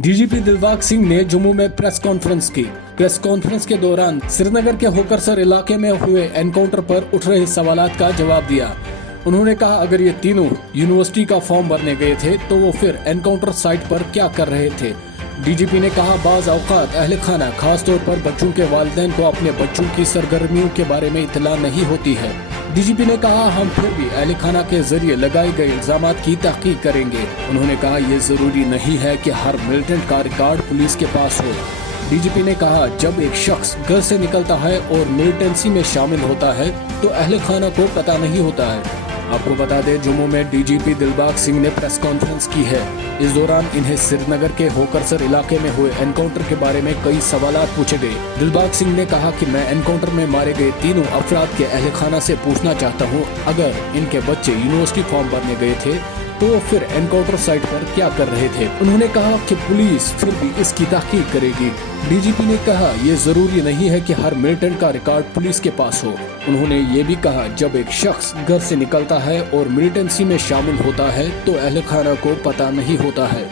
DGP Dilbag Singh ने जम्मू में press conference की। प्रेस कॉन्फ्रेंस के दौरान श्रीनगर के होकरसर इलाके में हुए एनकाउंटर पर उठ रहे सवालात का जवाब दिया। उन्होंने कहा, अगर ये तीनों यूनिवर्सिटी का फॉर्म भरने गए थे तो वो फिर एनकाउंटर साइट पर क्या कर रहे थे। डीजीपी ने कहा, बाज औकात अहले खाना खासतौर पर बच्चों के वालिदैन को अपने बच्चों की सरगर्मियों के बारे में इत्तला नहीं होती है। डीजीपी ने कहा, हम फिर भी अहले खाना के जरिए लगाए गए इल्जामात की तहकीक करेंगे। उन्होंने कहा, ये जरूरी नहीं है कि हर मिलिटेंट का रिकॉर्ड पुलिस के पास हो। डीजीपी ने कहा, जब एक शख्स घर से निकलता है और मिलिटेंसी में शामिल होता है तो अहले खाना को पता नहीं होता है। आपको बता दें, जम्मू में डीजीपी दिलबाग सिंह ने प्रेस कॉन्फ्रेंस की है। इस दौरान इन्हें श्रीनगर के होकरसर इलाके में हुए एनकाउंटर के बारे में कई सवालात पूछे गए। दिलबाग सिंह ने कहा कि मैं एनकाउंटर में मारे गए तीनों अफराद के अहले खाना से पूछना चाहता हूं, अगर इनके बच्चे यूनिवर्सिटी फॉर्म भरने गए थे तो फिर एनकाउंटर साइट पर क्या कर रहे थे। उन्होंने कहा कि पुलिस फिर भी इसकी तहकीक करेगी। डीजीपी ने कहा, ये जरूरी नहीं है कि हर मिलिटेंट का रिकॉर्ड पुलिस के पास हो। उन्होंने ये भी कहा, जब एक शख्स घर से निकलता है और मिलिटेंसी में शामिल होता है तो अहले खाना को पता नहीं होता है।